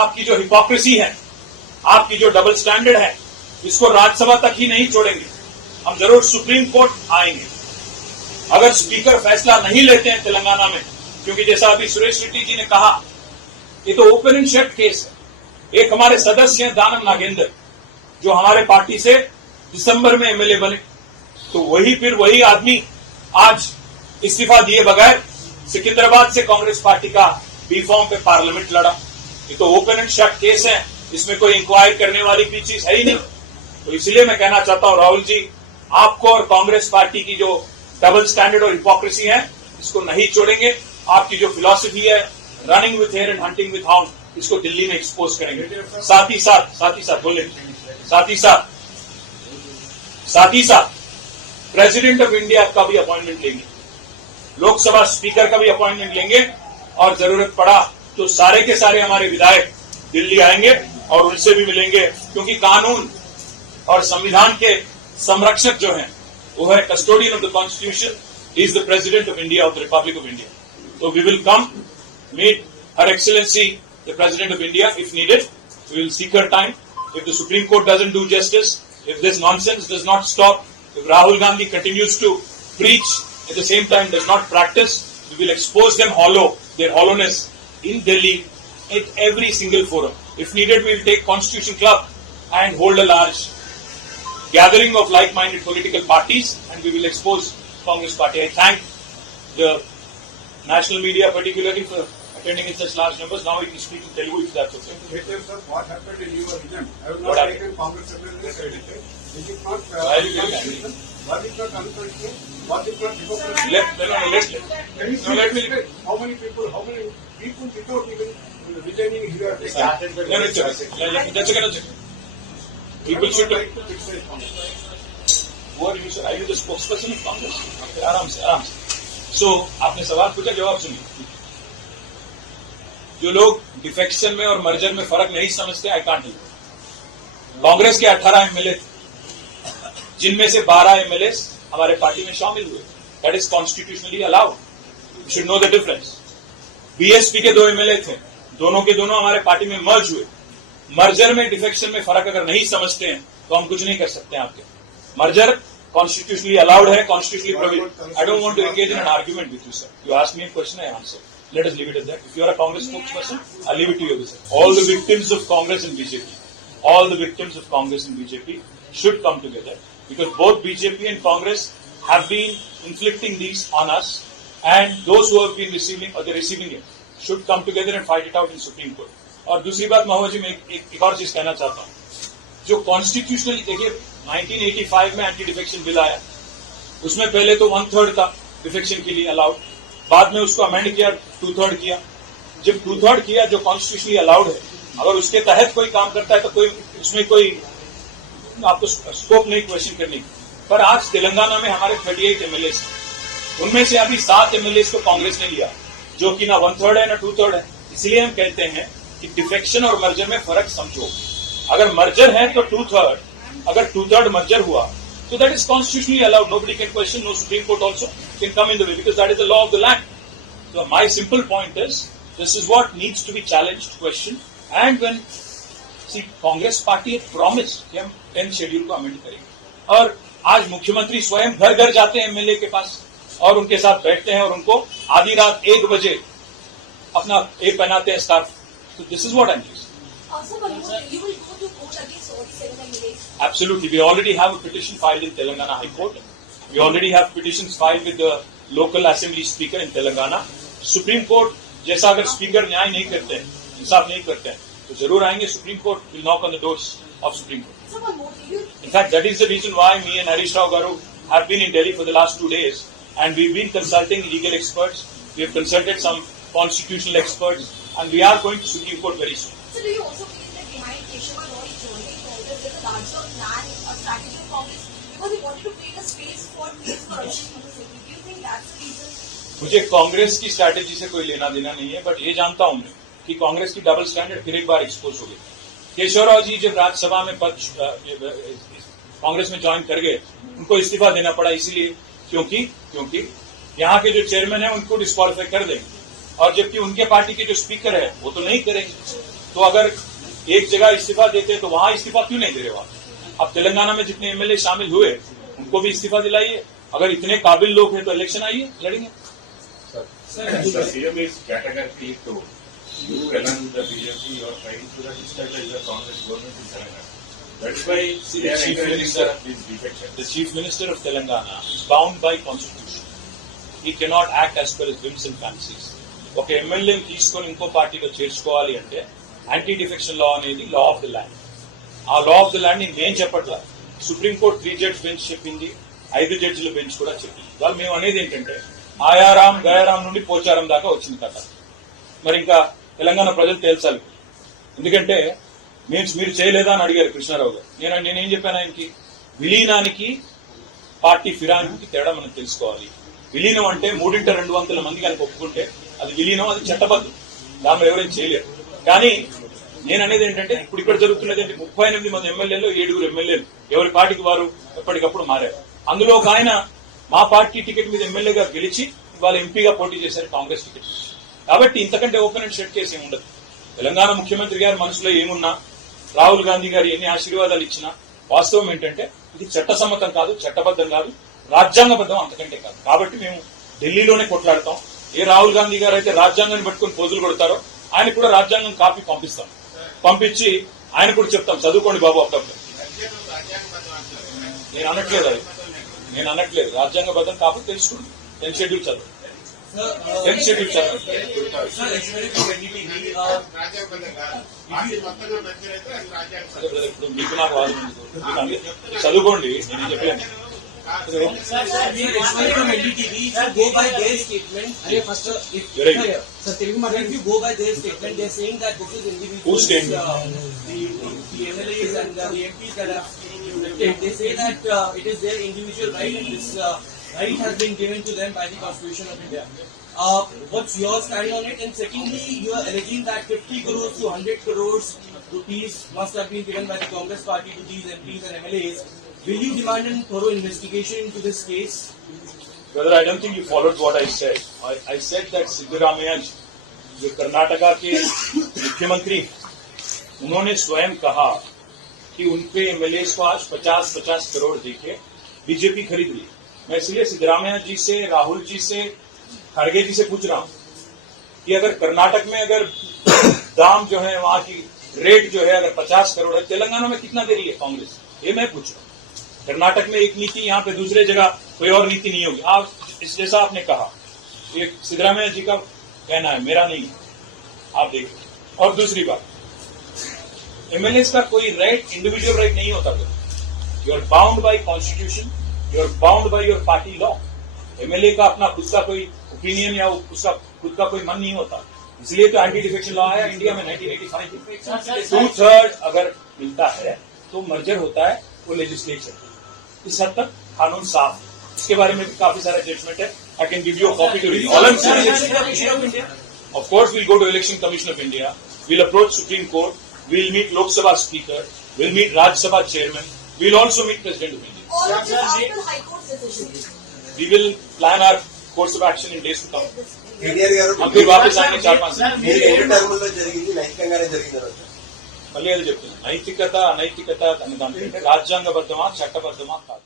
आपकी जो हिपोक्रेसी है, आपकी जो डबल स्टैंडर्ड है, इसको राज्यसभा तक ही नहीं छोड़ेंगे, हम जरूर सुप्रीम कोर्ट आएंगे। अगर स्पीकर फैसला नहीं लेते हैं तेलंगाना में, क्योंकि जैसा अभी सुरेश रेड्डी जी ने कहा, ये तो ओपन एंड शट केस है। एक हमारे सदस्य हैं दानम नागेंद्र, जो हमारे पार्टी से दिसंबर में एमएलए बने, तो वही आदमी आज इस्तीफा दिए बगैर सिकंदराबाद से कांग्रेस पार्टी का बी फॉर्म पे पार्लियामेंट लड़ा। ये तो ओपन एंड शट केस है, इसमें कोई इंक्वायरी करने वाली भी चीज है ही नहीं। तो इसलिए मैं कहना चाहता हूं राहुल जी, आपको और कांग्रेस पार्टी की जो डबल स्टैंडर्ड और हिपोक्रेसी है, इसको नहीं छोड़ेंगे। आपकी जो फिलॉसफी है running with hare and hunting with hound, इसको दिल्ली में एक्सपोज करेंगे। साथ ही साथ प्रेसिडेंट ऑफ इंडिया का भी अपॉइंटमेंट लेंगे, लोकसभा स्पीकर का भी अपॉइंटमेंट लेंगे, और जरूरत पड़ा तो सारे के सारे हमारे विधायक दिल्ली आएंगे और उनसे भी मिलेंगे, क्योंकि कानून और संविधान के संरक्षक जो हैं वो है custodian of the constitution, is the president of India, of the Republic of India. So we will come meet Her Excellency the President of India if needed. We will seek her time. If the Supreme Court doesn't do justice, if this nonsense does not stop, if Rahul Gandhi continues to preach at the same time does not practice, we will expose them hollow, their hollowness in Delhi at every single forum. If needed, we will take Constitution Club and hold a large gathering of like-minded political parties, and we will expose Congress Party. I thank the national media particularly for attending in such large numbers. Now we can speak in Telugu if that's okay. Later, sir, what happened in your region? I have What not happened? taken Congress secretary. Is it not? Why are you getting angry? What is not unconstitutional? What is not hypocrisy? Let me. How many people without even resigning here? No, that's okay. People should. criticize Congress. Who are you, sir? Are you the spokesperson of Congress? आराम से. So, आपने सवाल पूछा, जवाब सुनिए। जो लोग defection में और मर्जर में फर्क नहीं समझते, आई कांट हेल्प। कांग्रेस के 18 एमएलए थे, जिनमें से 12 एमएलए हमारे पार्टी में शामिल हुए। That is constitutionally allowed, you should know the difference. BSP के 2 एमएलए थे, दोनों के दोनों हमारे पार्टी में मर्ज हुए। मर्जर में डिफेक्शन में फर्क अगर नहीं समझते हैं तो हम कुछ नहीं कर सकते हैं आपके। Merger constitutionally allowed hai, constitutionally provided. I don't want to engage in an argument with you, sir. You asked me a question, I answered. Let us leave it at that. If you are a Congress spokesperson, I'll leave it to you, sir. All the victims of Congress and BJP, should come together, because both BJP and Congress have been inflicting these on us, and those who have been receiving or they're receiving it should come together and fight it out in Supreme Court. और दूसरी बात महोदय जी, मैं एक और चीज कहना चाहता हूँ, जो कॉन्स्टिट्यूशनली देखिए 1985 में एंटी डिफेक्शन बिल आया, उसमें पहले तो 1/3 था डिफेक्शन के लिए अलाउड, बाद में उसको अमेंड किया, 2/3 किया। जब 2/3 किया, जो कॉन्स्टिट्यूशनली अलाउड है, अगर उसके तहत कोई काम करता है तो कोई उसमें कोई आपको स्कोप नहीं क्वेश्चन करने की। पर आज तेलंगाना में हमारे 38 एमएलए, उनमें से अभी 7 एमएलए को कांग्रेस ने लिया, जो कि ना 1/3 है ना 2/3 है। इसलिए हम कहते हैं कि डिफेक्शन और मर्जर में फर्क समझो। अगर मर्जर है तो 2/3, अगर 2/3 मर्जर हुआ तो that is constitutionally allowed. Nobody can question. No Supreme Court also can come in the way, because that is the law of the land. So my simple point is, this is what needs to be challenged, questioned, and when Congress party had promised कि हम 10th schedule को amend करेंगे, और आज मुख्यमंत्री स्वयं घर घर जाते हैं एमएलए के पास और उनके साथ बैठते हैं और उनको आधी रात 1 बजे अपना एक पहनाते हैं scarf. So this is what I'm saying. You will go to court against all the 7 MLAs? Absolutely. We already have a petition filed in Telangana High Court. We already have petitions filed with the local assembly speaker in Telangana. Supreme Court जैसा अगर speaker न्याय नहीं करते हैं, इंसाफ नहीं करते हैं, तो जरूर आएंगे। Supreme Court will knock on the doors of Supreme Court. In fact, that is the reason why me and Harish Rao Garu have been in Delhi for the last 2 days, and we've been consulting legal experts. We have consulted some constitutional experts, and we are going to Supreme Court very soon. So do you also feel that behind Keshava Roy joining Congress, there's a larger plan, a strategy of Congress, because they wanted to create a space for peace corruption in the city? Do you think that's the reason? मुझे कांग्रेस की strategy से कोई लेना देना नहीं है, but ये जानता हूं मैं कि कांग्रेस की डबल स्टैंडर्ड फिर एक बार एक्सपोज हो गई। केशवराव जी जब राज्यसभा में कांग्रेस में ज्वाइन कर गए, उनको इस्तीफा देना पड़ा, इसीलिए क्योंकि यहाँ के जो चेयरमैन है उनको डिस्क्वालीफाई कर देंगे, और जबकि उनके पार्टी के जो स्पीकर है वो तो नहीं करेंगे। तो अगर एक जगह इस्तीफा देते तो वहां इस्तीफा क्यों नहीं दे रहे आप? अब तेलंगाना में जितने एमएलए शामिल हुए उनको भी इस्तीफा दिलाइए। अगर इतने काबिल लोग हैं तो इलेक्शन आइए, लड़ेंगे। The CM is categorically told, you along with the BJP, you are trying to destabilize the Congress government in Telangana. That's why See, they are the Chief encouraging Minister- these defections. The Chief Minister of Telangana is bound by constitution. He cannot act as per his whims and fancies. ఒక ఎమ్మెల్యేని తీసుకొని ఇంకో పార్టీలో చేర్చుకోవాలి అంటే anti defection law అనేది law of the land. ఆ law of the land నేను చెప్పట్లా, సుప్రీంకోర్టు 3 జడ్జ్ బెంచ్ చెప్పింది, 5 జడ్జిల బెంచ్ కూడా చెప్పింది. వాళ్ళు మేము అనేది ఏంటంటే ఆయారాం గయారాం నుండి పోచారం దాకా వచ్చింది కథ. మరి ఇంకా తెలంగాణ ప్రజలు తేల్చాలి. ఎందుకంటే మీరు చేయలేదా అని అడిగారు కృష్ణారావు గారు. నేనేం చెప్పాను ఆయనకి, విలీనానికి పార్టీ ఫిరాయింపుకి తేడా మనం తెలుసుకోవాలి. విలీనం అంటే 3/2 మంది కనుక ఒప్పుకుంటే అది విలీనం, అది చట్టబద్ధం, దానిలో ఎవరేం చేయలేరు. కానీ నేను అనేది ఏంటంటే ఇప్పుడు ఇక్కడ జరుగుతున్నది ఏంటి, 38 మంది ఎమ్మెల్యేలు 7 ఎమ్మెల్యేలు ఎవరి పార్టీకి వారు ఎప్పటికప్పుడు మారారు. అందులో ఒక ఆయన మా పార్టీ టికెట్ మీద ఎమ్మెల్యేగా గెలిచి ఇవాళ ఎంపీగా పోటీ చేశారు కాంగ్రెస్ టికెట్. కాబట్టి ఇంతకంటే ఓపెన్ అండ్ షట్ కేసు ఏమి ఉండదు. తెలంగాణ ముఖ్యమంత్రి గారి మనసులో ఏమున్నా, రాహుల్ గాంధీ గారు ఎన్ని ఆశీర్వాదాలు ఇచ్చినా వాస్తవం ఏంటంటే ఇది చట్టసమ్మతం కాదు, చట్టబద్ధం కాదు, రాజ్యాంగబద్ధం అంతకంటే కాదు. కాబట్టి మేము ఢిల్లీలోనే కొట్లాడతాం. ఏ రాహుల్ గాంధీ గారు అయితే రాజ్యాంగాన్ని పట్టుకుని పోజులు కొడతారో ఆయన కూడా రాజ్యాంగం కాపీ పంపిస్తాం. పంపించి ఆయన కూడా చెప్తాం చదువుకోండి బాబు అప్పుడప్పుడు. నేను అనట్లేదు రాజ్యాంగబద్ధం కాబట్టి తెలుసుకోండి. 10th షెడ్యూల్ చదువు, 10th షెడ్యూల్ చదువు. ఇప్పుడు మీకు నాకు వాదన ఉంది. చదువుకోండి, నేను చెప్పాను. From NDTV, if you go by their statement, first, if You're right. if you go by their statement, they're saying that this is individual. Whose statement? The MLAs and the MPs that have elected, they say that it is their individual right and this right has been given to them by the Constitution of India. What's your stand on it? And secondly, you are alleging that 50 crores to 100 crores rupees must have been given by the Congress party to these MPs and MLAs. Will you demand a thorough investigation into this case? Brother, I don't think you followed what I said. I said that Siddaramaiah जी जो कर्नाटका के मुख्यमंत्री उन्होंने स्वयं कहा कि उनपे MLA को आज 50-50 करोड़ देके बीजेपी खरीद ली। मैं इसलिए सिद्धरामैया जी से, राहुल जी से, खड़गे जी से पूछ रहा हूं कि अगर कर्नाटक में अगर दाम जो है वहां की रेट जो है अगर 50 करोड़ है, तेलंगाना में कितना दे रही है कांग्रेस? ये मैं पूछ रहा हूं। कर्नाटक में एक नीति, यहाँ पे दूसरे जगह कोई और नीति नहीं होगी। आप जैसा आपने कहा, ये सिद्धरामैया जी का कहना है, मेरा नहीं है, आप देखिए। और दूसरी बात, एमएलए का कोई राइट, इंडिविजुअल राइट नहीं होता। You are bound by constitution, you are bound by your party law. MLA का अपना खुद का कोई ओपिनियन या उसका खुद का कोई मन नहीं होता। इसलिए तो एंटी डिफेक्शन लॉ आया इंडिया में 1985 में। 2/3 अगर मिलता है तो मर्जर होता है वो लेजिस्लेचर। इस हद तक कानून साफ है। इसके बारे में भी काफी सारा जजमेंट है। I can give you a copy to read. Of course, we'll go to Election Commission of India. We'll approach Supreme Court. We'll meet Lok Sabha Speaker. We'll meet Rajya Sabha Chairman. We'll also meet President of India. All of this after High Court's decision. We will plan our course of action in days to come. KTR గారు हम फिर वापस आएंगे 4-5 दिन। మీరు 2 టర్ముల్లో జరిగింది నైతికంగానే జరిగింది మళ్ళీ అది చెప్తున్నాను, నైతికత అనైతికత అనే దాంట్లో రాజ్యాంగబద్ధమా చట్టబద్ధమా కాదు.